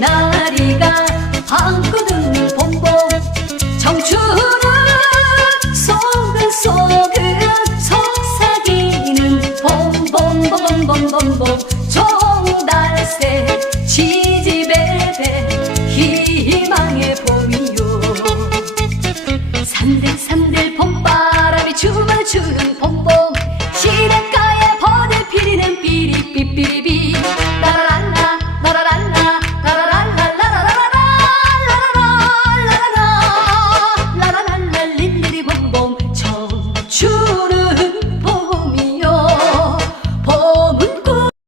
나리가 방구등을 봄봄 청춘은 소근소근 속삭이는 봄봄봄봄봄봄 종달새 지지배배 희망의 봄이요. 산대